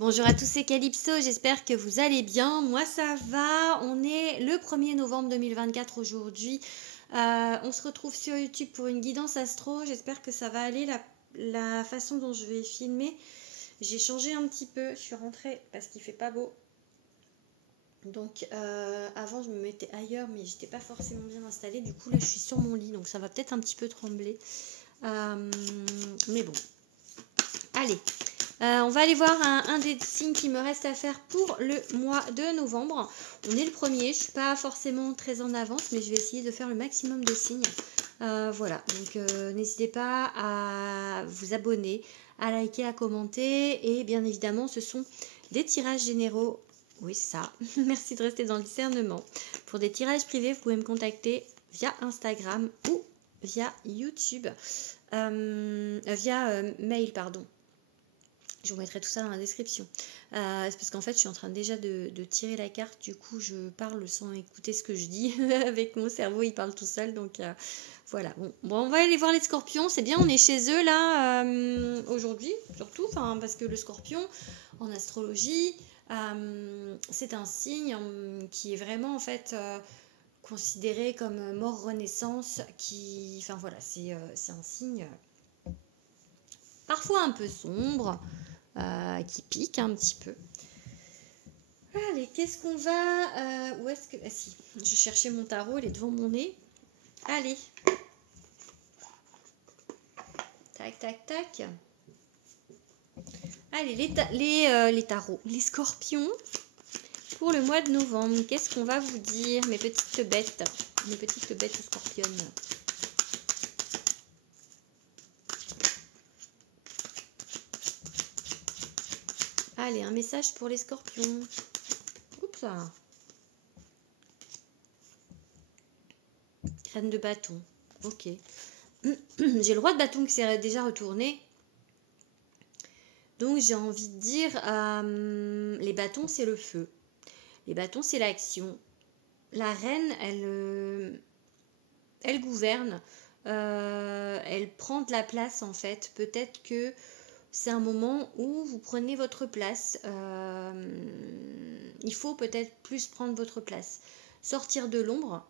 Bonjour à tous, c'est Calypso, j'espère que vous allez bien. Moi ça va, on est le 1er novembre 2024 aujourd'hui. On se retrouve sur YouTube pour une guidance astro. J'espère que ça va aller la façon dont je vais filmer. J'ai changé un petit peu, je suis rentrée parce qu'il fait pas beau. Donc avant je me mettais ailleurs mais j'étais pas forcément bien installée. Du coup là je suis sur mon lit donc ça va peut-être un petit peu trembler. Mais bon, allez. On va aller voir un des signes qui me reste à faire pour le mois de novembre. On est le 1er, je ne suis pas forcément très en avance, mais je vais essayer de faire le maximum de signes. Voilà, donc n'hésitez pas à vous abonner, à liker, à commenter. Et bien évidemment, ce sont des tirages généraux. Oui, c'est ça. Merci de rester dans le discernement. Pour des tirages privés, vous pouvez me contacter via Instagram ou via YouTube. Via mail, pardon. Je vous mettrai tout ça dans la description. C'est parce qu'en fait, je suis en train déjà de tirer la carte. Du coup, je parle sans écouter ce que je dis. Avec mon cerveau, il parle tout seul. Donc, voilà. Bon, on va aller voir les scorpions. C'est bien, on est chez eux, là, aujourd'hui, surtout. Parce que le scorpion, en astrologie, c'est un signe qui est vraiment, en fait, considéré comme mort-renaissance. Enfin, voilà, c'est un signe parfois un peu sombre. Qui pique un petit peu. Allez, qu'est-ce qu'on va... où est-ce que... Ah si, je cherchais mon tarot, il est devant mon nez. Allez. Tac, tac, tac. Allez, les tarots, les scorpions, pour le mois de novembre. Qu'est-ce qu'on va vous dire, mes petites bêtes scorpionnes? Allez, un message pour les scorpions. Oups. Reine de bâton. Ok. J'ai le roi de bâton qui s'est déjà retourné. Donc j'ai envie de dire, les bâtons c'est le feu. Les bâtons c'est l'action. La reine, elle gouverne. Elle prend de la place en fait. Peut-être que c'est un moment où vous prenez votre place. Il faut peut-être plus prendre votre place. Sortir de l'ombre,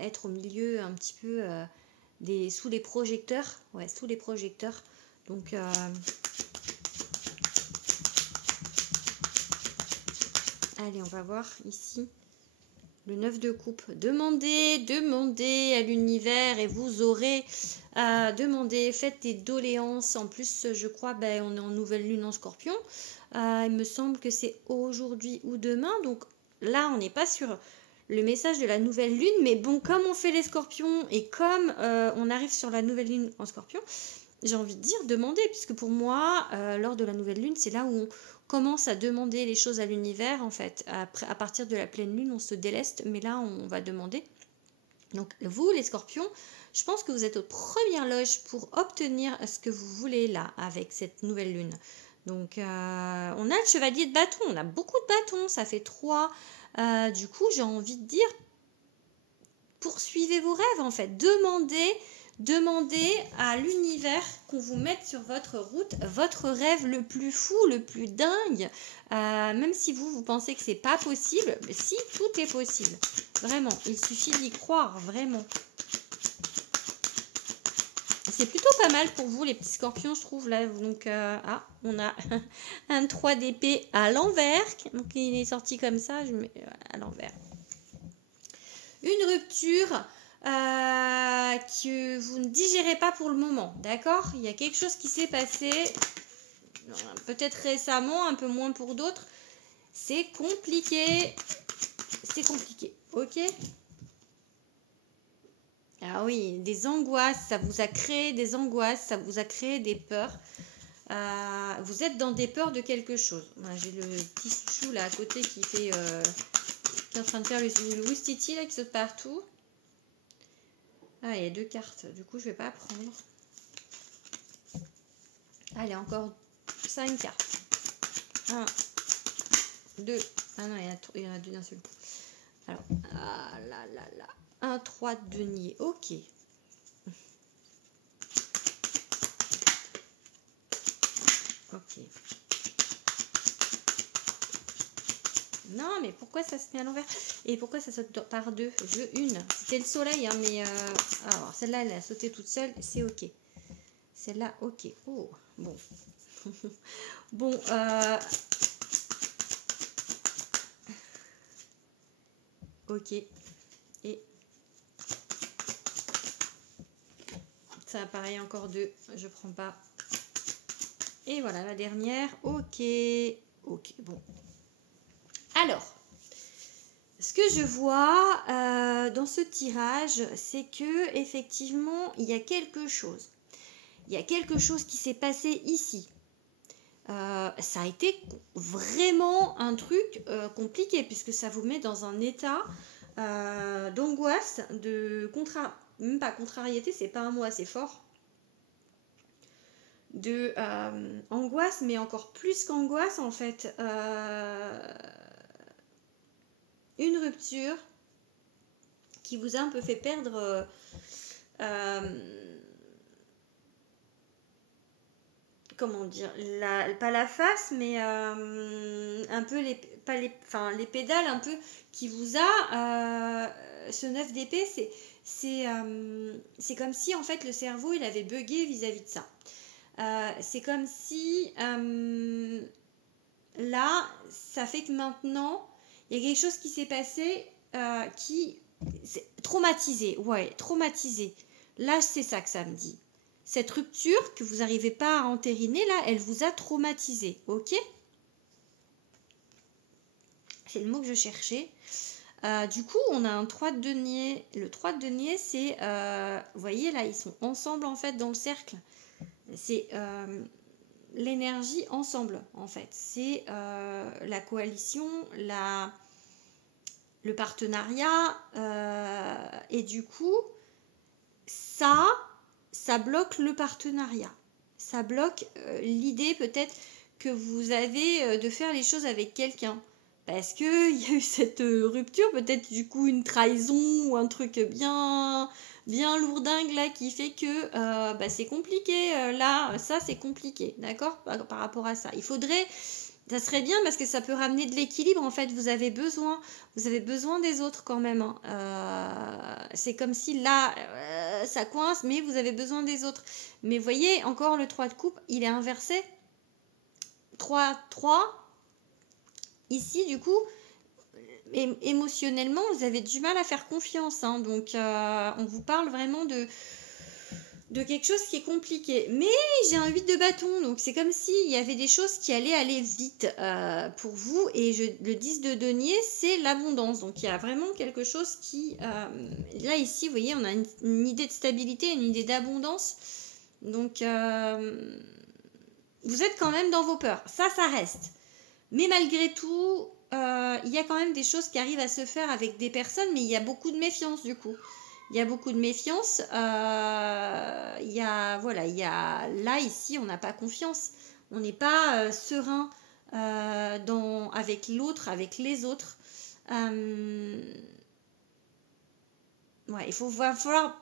être au milieu un petit peu sous les projecteurs. Ouais, sous les projecteurs. Donc... allez, on va voir ici. Le 9 de coupe. Demandez à l'univers et vous aurez demandé. Faites des doléances. En plus, je crois, on est en nouvelle lune en scorpion. Il me semble que c'est aujourd'hui ou demain. Donc là, on n'est pas sur le message de la nouvelle lune. Mais bon, comme on fait les scorpions et comme on arrive sur la nouvelle lune en scorpion, j'ai envie de dire demander. Puisque pour moi, lors de la nouvelle lune, c'est là où on commence à demander les choses à l'univers en fait. Après, à partir de la pleine lune, on se déleste, mais là, on va demander. Donc, vous, les scorpions, je pense que vous êtes aux premières loges pour obtenir ce que vous voulez là, avec cette nouvelle lune. Donc, on a le chevalier de bâton, on a beaucoup de bâtons, ça fait 3. Du coup, j'ai envie de dire, poursuivez vos rêves en fait. Demandez à l'univers qu'on vous mette sur votre route votre rêve le plus fou, le plus dingue. Même si vous pensez que c'est pas possible, si, tout est possible. Vraiment, il suffit d'y croire, vraiment. C'est plutôt pas mal pour vous, les petits scorpions, je trouve. Là, donc, on a un 3 d'épée à l'envers. Donc, il est sorti comme ça, je mets à l'envers. Une rupture que vous ne digérez pas pour le moment, d'accord? Il y a quelque chose qui s'est passé, peut-être récemment, un peu moins pour d'autres. C'est compliqué, ok? Ah oui, des angoisses, ça vous a créé des angoisses, ça vous a créé des peurs. Vous êtes dans des peurs de quelque chose. J'ai le petit chou là à côté qui fait... qui est en train de faire le Wistiti là qui saute partout. Ah, il y a 2 cartes, du coup je vais pas prendre. Allez, encore 5 cartes. 1, 2. Ah non, il y en a 2 d'un seul coup. Alors, ah là là là. 1, 3 de denier. Ok. Ok. Non, mais pourquoi ça se met à l'envers? Et pourquoi ça saute par deux? Je veux une. C'était le soleil, hein, mais... alors, celle-là, elle a sauté toute seule. C'est ok. Celle-là, ok. Oh, bon. Bon, ok. Et... ça apparaît encore deux. Je prends pas. Et voilà, la dernière. Ok. Ok, bon. Alors... ce que je vois dans ce tirage, c'est que effectivement, il y a quelque chose. Il y a quelque chose qui s'est passé ici. Ça a été vraiment un truc compliqué, puisque ça vous met dans un état d'angoisse, même pas contrariété, c'est pas un mot assez fort. De angoisse, mais encore plus qu'angoisse en fait. Une rupture qui vous a un peu fait perdre comment dire, pas la face, mais un peu les pédales un peu qui vous a ce 9 d'épée, c'est comme si en fait le cerveau il avait bugué vis-à-vis de ça. C'est comme si là, ça fait que maintenant, il y a quelque chose qui s'est passé qui... traumatisé, ouais, traumatisé. Là, c'est ça que ça me dit. Cette rupture que vous n'arrivez pas à entériner, là, elle vous a traumatisé, ok? C'est le mot que je cherchais. Du coup, on a un 3 de denier. Le 3 de denier, c'est... vous voyez, là, ils sont ensemble, en fait, dans le cercle. C'est... l'énergie ensemble en fait, c'est la coalition, le partenariat et du coup ça bloque le partenariat, ça bloque l'idée peut-être que vous avez de faire les choses avec quelqu'un parce que il y a eu cette rupture, peut-être du coup une trahison ou un truc bien lourdingue là qui fait que c'est compliqué là, ça c'est compliqué, d'accord, par rapport à ça. Ça serait bien parce que ça peut ramener de l'équilibre en fait, vous avez besoin des autres quand même, hein. C'est comme si là ça coince mais vous avez besoin des autres. Mais vous voyez encore le 3 de coupe, il est inversé. 3 ici du coup émotionnellement vous avez du mal à faire confiance, hein. Donc on vous parle vraiment de quelque chose qui est compliqué, mais j'ai un 8 de bâton, donc c'est comme s'il y avait des choses qui allaient aller vite pour vous, et le 10 de denier c'est l'abondance, donc il y a vraiment quelque chose qui là ici vous voyez on a une idée de stabilité, une idée d'abondance, donc vous êtes quand même dans vos peurs, ça reste, mais malgré tout il y a quand même des choses qui arrivent à se faire avec des personnes, mais il y a beaucoup de méfiance du coup. Il y a beaucoup de méfiance. Là, ici, on n'a pas confiance. On n'est pas serein avec l'autre, avec les autres. Il va falloir...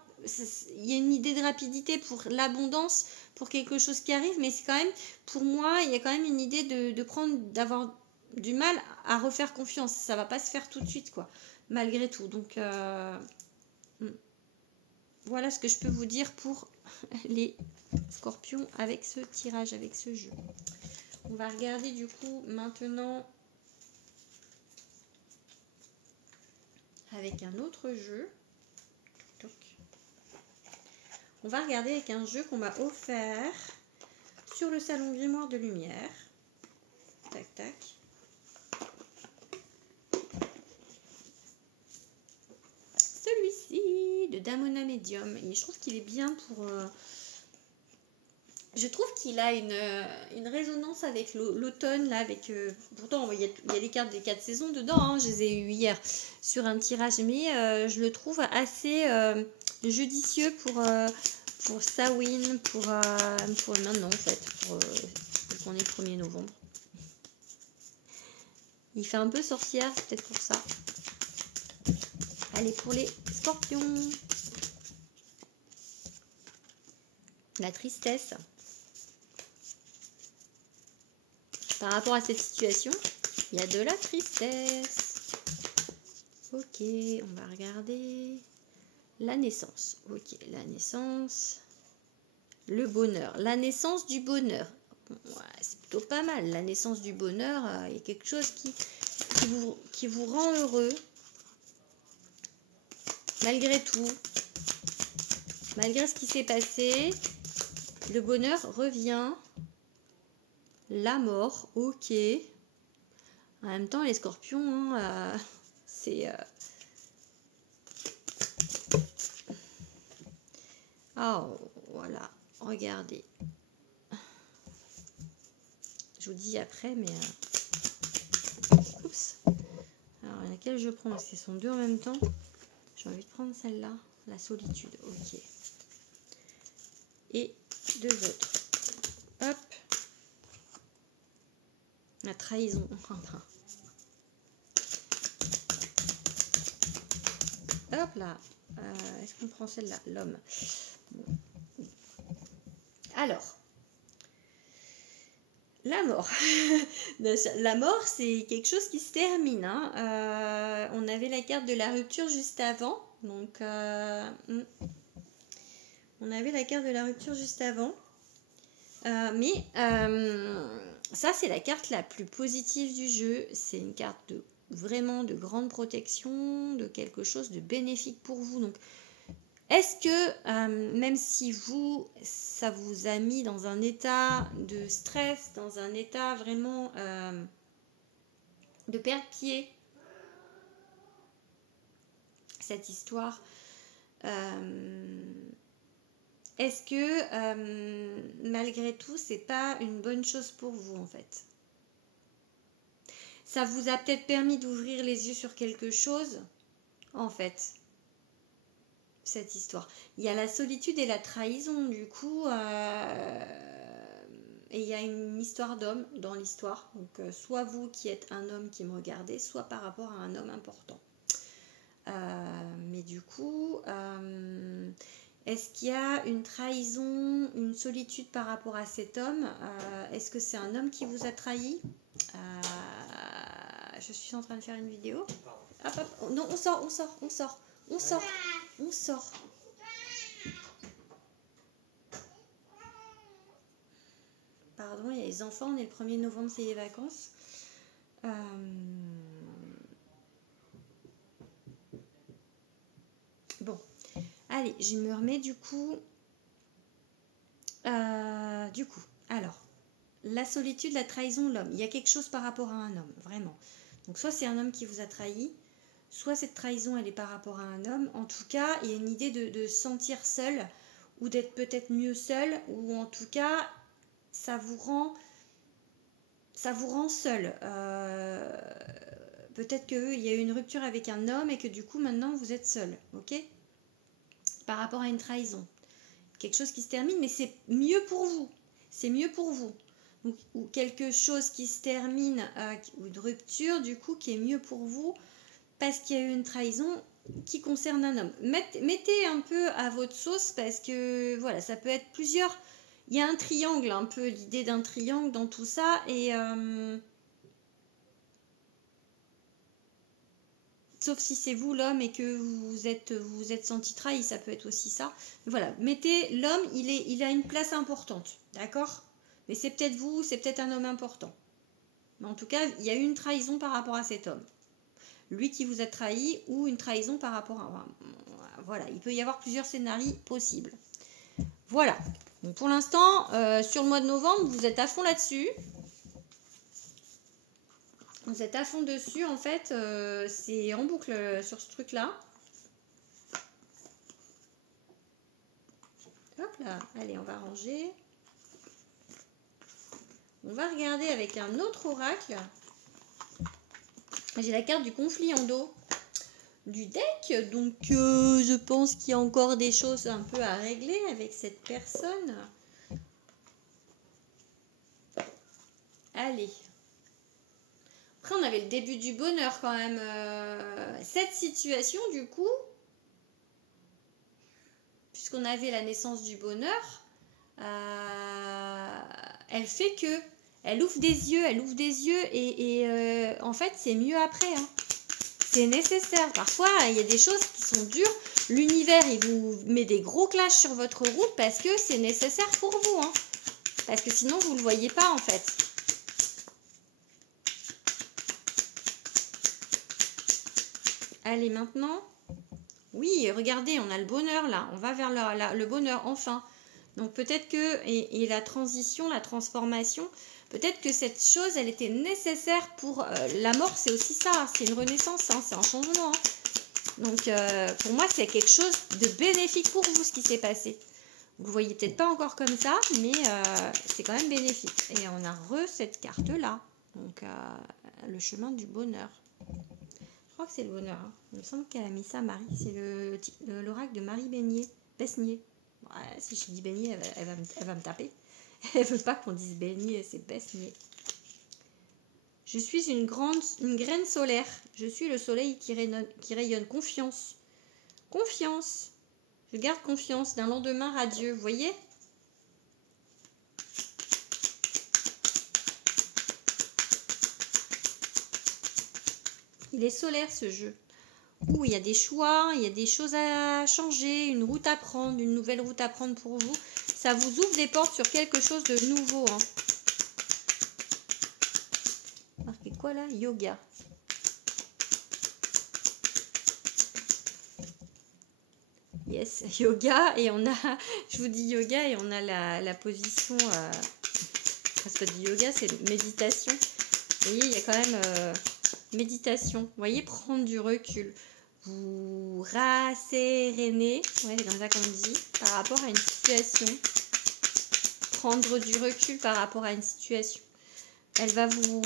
Il y a une idée de rapidité pour l'abondance, pour quelque chose qui arrive, mais c'est quand même, pour moi, il y a quand même une idée d'avoir du mal à refaire confiance. Ça va pas se faire tout de suite, quoi, malgré tout. Donc... voilà ce que je peux vous dire pour les scorpions avec ce tirage, avec ce jeu. On va regarder du coup maintenant avec un autre jeu. On va regarder avec un jeu qu'on m'a offert sur le salon Grimoire de Lumière. Tac, tac. Celui-ci de Damona Medium, et je trouve qu'il est bien pour je trouve qu'il a une résonance avec l'automne là, avec pourtant il y a les cartes des 4 saisons dedans, hein, je les ai eues hier sur un tirage, mais je le trouve assez judicieux pour Samhain, pour maintenant en fait, pour qu'on est le 1er novembre. Il fait un peu sorcière, c'est peut-être pour ça. Allez, pour les scorpions. La tristesse. Par rapport à cette situation, Il y a de la tristesse. Ok, on va regarder la naissance. Ok, la naissance. Le bonheur. La naissance du bonheur. Ouais, c'est plutôt pas mal. La naissance du bonheur, il y a quelque chose qui vous rend heureux. Malgré tout. Malgré ce qui s'est passé, le bonheur revient. La mort, ok. En même temps, les scorpions, c'est... Oh, voilà. Regardez. Je vous dis après, mais... Oups. Alors, laquelle je prends? Parce qu'ils sont deux en même temps. J'ai envie de prendre celle-là. La solitude. Ok. Et deux autres. Hop. La trahison. Hop là. Est-ce qu'on prend celle-là? L'homme. Bon. Alors. La mort. La mort, c'est quelque chose qui se termine. Hein. On avait la carte de la rupture juste avant. Donc, on avait la carte de la rupture juste avant. Mais ça, c'est la carte la plus positive du jeu. C'est une carte vraiment de grande protection, de quelque chose de bénéfique pour vous. Donc, est-ce que, même si ça vous a mis dans un état de stress, dans un état vraiment de perdre pied, cette histoire, est-ce que, malgré tout, c'est pas une bonne chose pour vous, en fait? Ça vous a peut-être permis d'ouvrir les yeux sur quelque chose, en fait, cette histoire. Il y a la solitude et la trahison, du coup, et il y a une histoire d'homme dans l'histoire. Donc, soit vous qui êtes un homme qui me regardez, soit par rapport à un homme important. Mais du coup, est-ce qu'il y a une trahison, une solitude par rapport à cet homme? Est-ce que c'est un homme qui vous a trahi? Je suis en train de faire une vidéo. Hop, hop. Oh, non, on sort. Pardon, il y a les enfants, on est le 1er novembre, c'est les vacances. Bon, allez, je me remets du coup. Alors, la solitude, la trahison, l'homme. Il y a quelque chose par rapport à un homme, vraiment. Donc, soit c'est un homme qui vous a trahi, soit cette trahison, elle est par rapport à un homme. En tout cas, il y a une idée de se sentir seul, ou d'être peut-être mieux seul, ou en tout cas, ça vous rend seul. Peut-être qu'il y a eu une rupture avec un homme et que du coup, maintenant, vous êtes seul, ok? Par rapport à une trahison. Quelque chose qui se termine, mais c'est mieux pour vous. C'est mieux pour vous. Ou quelque chose qui se termine, ou une rupture, du coup, qui est mieux pour vous, parce qu'il y a eu une trahison qui concerne un homme. Mettez un peu à votre sauce, parce que, voilà, ça peut être plusieurs... Il y a un triangle, un peu, l'idée d'un triangle dans tout ça, et... sauf si c'est vous l'homme et que vous êtes senti trahi, ça peut être aussi ça. Voilà, mettez l'homme, il a une place importante, d'accord? Mais c'est peut-être vous, c'est peut-être un homme important. Mais en tout cas, il y a eu une trahison par rapport à cet homme. Lui qui vous a trahi ou une trahison par rapport à... Voilà, il peut y avoir plusieurs scénarios possibles. Voilà. Donc pour l'instant, sur le mois de novembre, vous êtes à fond là-dessus. Vous êtes à fond dessus, en fait, c'est en boucle sur ce truc-là. Hop là, allez, on va ranger. On va regarder avec un autre oracle. J'ai la carte du conflit en dos du deck, donc je pense qu'il y a encore des choses un peu à régler avec cette personne. Allez. Après, on avait le début du bonheur quand même. Cette situation, du coup, puisqu'on avait la naissance du bonheur, elle fait que elle ouvre des yeux, et en fait, c'est mieux après, hein. C'est nécessaire. Parfois, il y a des choses qui sont dures. L'univers, il vous met des gros clashs sur votre route parce que c'est nécessaire pour vous, hein. Parce que sinon, vous ne le voyez pas, en fait. Allez, maintenant. Oui, regardez, on a le bonheur, là. On va vers le bonheur, enfin. Donc, peut-être que... Et la transition, la transformation... Peut-être que cette chose, elle était nécessaire pour la mort, c'est aussi ça, c'est une renaissance, hein, c'est un changement. Hein. Donc, pour moi, c'est quelque chose de bénéfique pour vous, ce qui s'est passé. Vous ne voyez peut-être pas encore comme ça, mais c'est quand même bénéfique. Et on a cette carte-là, donc le chemin du bonheur. Je crois que c'est le bonheur. Hein. Il me semble qu'elle a mis ça, Marie. C'est l'oracle de Marie Besnier. Ouais, si je dis Besnier, elle va me taper. Elle veut pas qu'on dise Besnier, c'est Besnier. Je suis une graine solaire. Je suis le soleil qui rayonne. Confiance. Confiance. Je garde confiance d'un lendemain radieux. Vous voyez ? Il est solaire ce jeu. Ouh, il y a des choix, il y a des choses à changer, une route à prendre, une nouvelle route à prendre pour vous. Ça vous ouvre des portes sur quelque chose de nouveau. Hein. Marquez quoi là? Yoga. Yes, yoga. Et on a, je vous dis yoga et on a la position, c'est pas du yoga, c'est méditation. Vous voyez, il y a quand même méditation. Vous voyez, prendre du recul. Vous rassérénez, ouais, c'est comme ça qu'on dit, par rapport à une situation. Prendre du recul par rapport à une situation. Elle va vous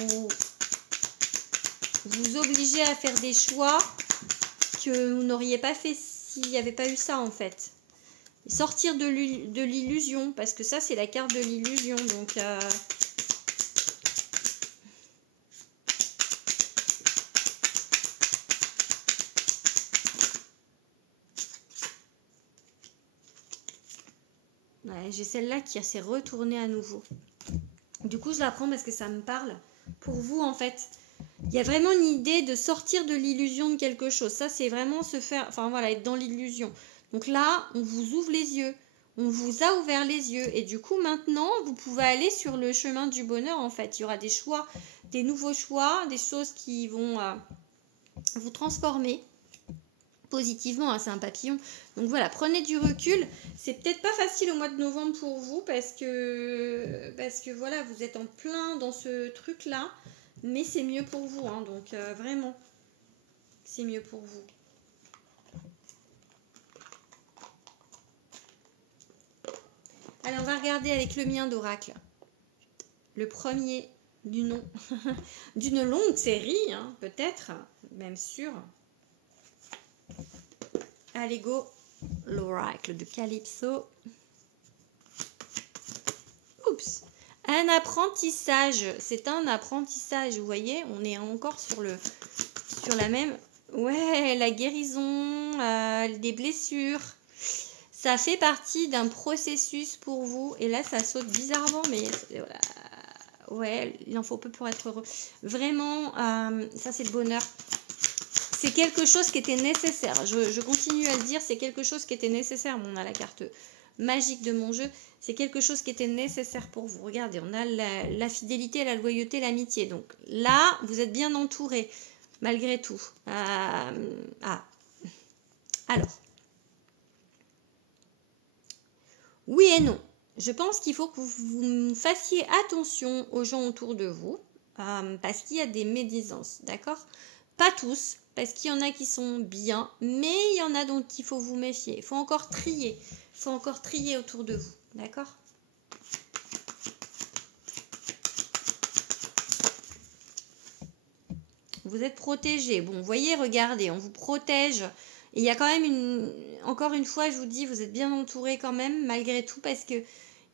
obliger à faire des choix que vous n'auriez pas fait s'il n'y avait pas eu ça en fait. Et sortir de l'illusion, parce que ça c'est la carte de l'illusion. Donc ouais, j'ai celle-là qui s'est retournée à nouveau. Du coup je la prends parce que ça me parle. Pour vous en fait, il y a vraiment une idée de sortir de l'illusion de quelque chose. Ça, c'est vraiment se faire... Enfin, voilà, être dans l'illusion. Donc là, on vous ouvre les yeux. On vous a ouvert les yeux. Et du coup, maintenant, vous pouvez aller sur le chemin du bonheur, en fait. Il y aura des choix, des nouveaux choix, des choses qui vont vous transformer positivement. Hein, c'est un papillon. Donc voilà, prenez du recul. C'est peut-être pas facile au mois de novembre pour vous parce que voilà, vous êtes en plein dans ce truc-là. Mais c'est mieux pour vous, hein, donc vraiment, c'est mieux pour vous. Allez, on va regarder avec le mien d'oracle. Le premier du nom d'une longue série, hein, peut-être, même sûr. Allez, go, l'oracle de Calypso. Oups. Un apprentissage, c'est un apprentissage, vous voyez, on est encore sur la même, ouais, la guérison, des blessures, ça fait partie d'un processus pour vous, et là ça saute bizarrement, mais ouais, il en faut peu pour être heureux, vraiment, ça c'est le bonheur, c'est quelque chose qui était nécessaire, je continue à le dire, c'est quelque chose qui était nécessaire, on a la carte magique de mon jeu, c'est quelque chose qui était nécessaire pour vous. Regardez, on a la fidélité, la loyauté, l'amitié. Donc là, vous êtes bien entouré, malgré tout. Alors, oui et non. Je pense qu'il faut que vous fassiez attention aux gens autour de vous, parce qu'il y a des médisances, d'accord? Pas tous, parce qu'il y en a qui sont bien, mais il y en a dont il faut vous méfier. Il faut encore trier. Il faut encore trier autour de vous, d'accord? Vous êtes protégé. Bon, vous voyez, regardez, on vous protège. Et il y a quand même encore une fois, je vous dis, vous êtes bien entouré quand même, malgré tout, parce que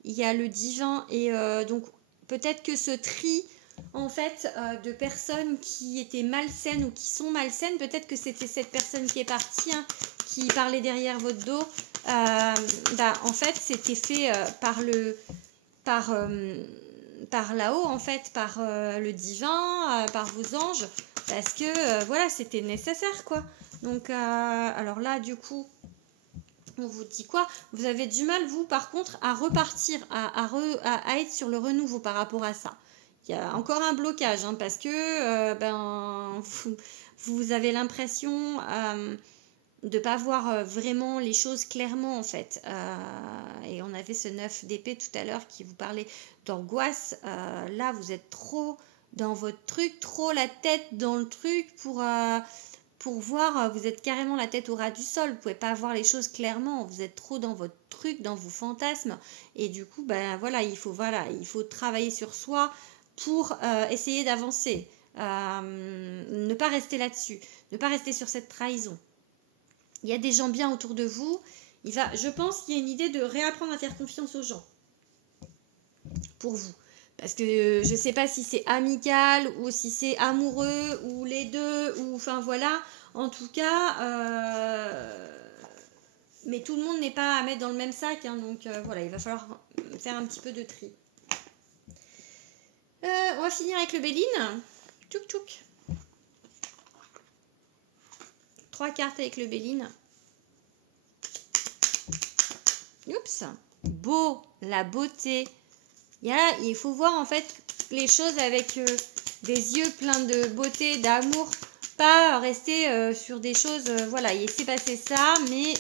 il y a le divin. Et donc, peut-être que ce tri, en fait, de personnes qui étaient malsaines ou qui sont malsaines, peut-être que c'était cette personne qui est partie, hein, qui parlait derrière votre dos. En fait, c'était fait par là-haut, en fait, par le divin, par vos anges, parce que, voilà, c'était nécessaire, quoi. Donc, alors là, du coup, on vous dit quoi? Vous avez du mal, vous, par contre, à repartir, à être sur le renouveau par rapport à ça. Il y a encore un blocage, hein, parce que vous avez l'impression de ne pas voir vraiment les choses clairement, en fait. Et on avait ce 9 d'épée tout à l'heure qui vous parlait d'angoisse. Là, vous êtes trop dans votre truc, trop la tête dans le truc pour voir, vous êtes carrément la tête au ras du sol, vous pouvez pas voir les choses clairement, vous êtes trop dans votre truc, dans vos fantasmes, et du coup, ben voilà, il faut travailler sur soi pour essayer d'avancer, ne pas rester là-dessus, ne pas rester sur cette trahison. Il y a des gens bien autour de vous, je pense qu'il y a une idée de réapprendre à faire confiance aux gens, pour vous. Parce que je ne sais pas si c'est amical ou si c'est amoureux ou les deux, ou enfin voilà. En tout cas, mais tout le monde n'est pas à mettre dans le même sac. Hein, donc voilà, il va falloir faire un petit peu de tri. On va finir avec le Béline. Tchouk tchouk. 3 cartes avec le Béline. Oups. Beau, la beauté. Il faut voir en fait les choses avec des yeux pleins de beauté, d'amour, pas rester sur des choses, voilà, il s'est passé ça, mais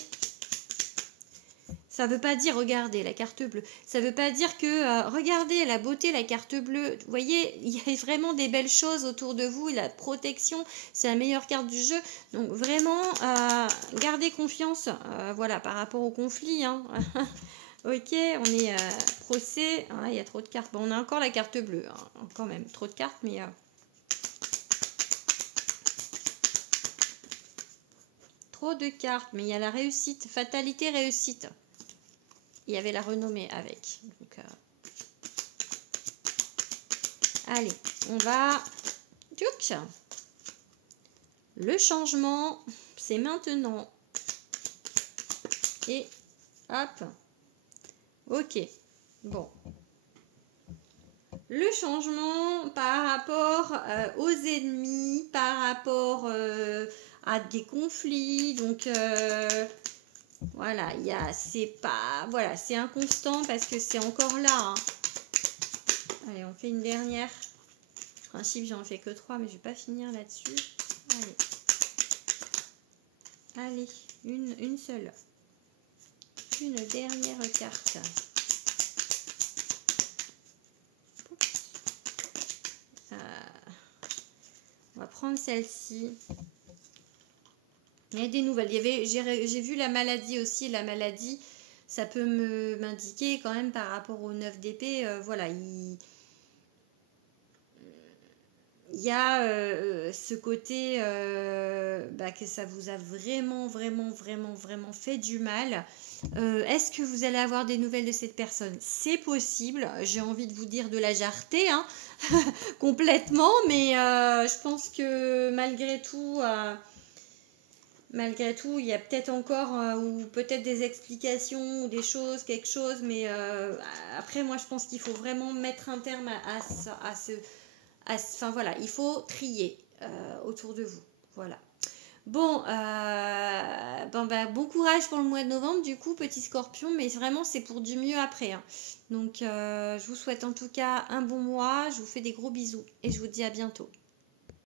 ça veut pas dire, regardez la carte bleue, ça veut pas dire que, regardez la beauté, la carte bleue, vous voyez, il y a vraiment des belles choses autour de vous, la protection, c'est la meilleure carte du jeu, donc vraiment, gardez confiance, voilà, par rapport au conflit, hein. Ok, on est procès. Ah, il y a trop de cartes. Bon, on a encore la carte bleue. Hein, quand même, trop de cartes, mais... Trop de cartes, mais il y a la réussite. Fatalité, réussite. Il y avait la renommée avec. Donc, allez, on va... Tchouk. Le changement, c'est maintenant. Et hop. Ok, bon. Le changement par rapport aux ennemis, par rapport à des conflits, donc voilà, voilà, c'est inconstant parce que c'est encore là. Hein. Allez, on fait une dernière. En principe, j'en fais que 3, mais je vais pas finir là-dessus. Allez, une seule. Une dernière carte. On va prendre celle-ci. Il y a des nouvelles. J'ai vu la maladie aussi. La maladie, ça peut m'indiquer quand même par rapport au 9 d'épée. Voilà, il y a ce côté que ça vous a vraiment fait du mal. Est-ce que vous allez avoir des nouvelles de cette personne? C'est possible. J'ai envie de vous dire de la jarreté, hein, complètement, mais je pense que malgré tout, il y a peut-être encore ou peut-être des explications ou des choses, quelque chose, mais après, moi, je pense qu'il faut vraiment mettre un terme enfin voilà, il faut trier autour de vous. Voilà. Bon, bon courage pour le mois de novembre, du coup, petit scorpion, mais vraiment, c'est pour du mieux après. Hein. Donc, je vous souhaite en tout cas un bon mois, je vous fais des gros bisous et je vous dis à bientôt.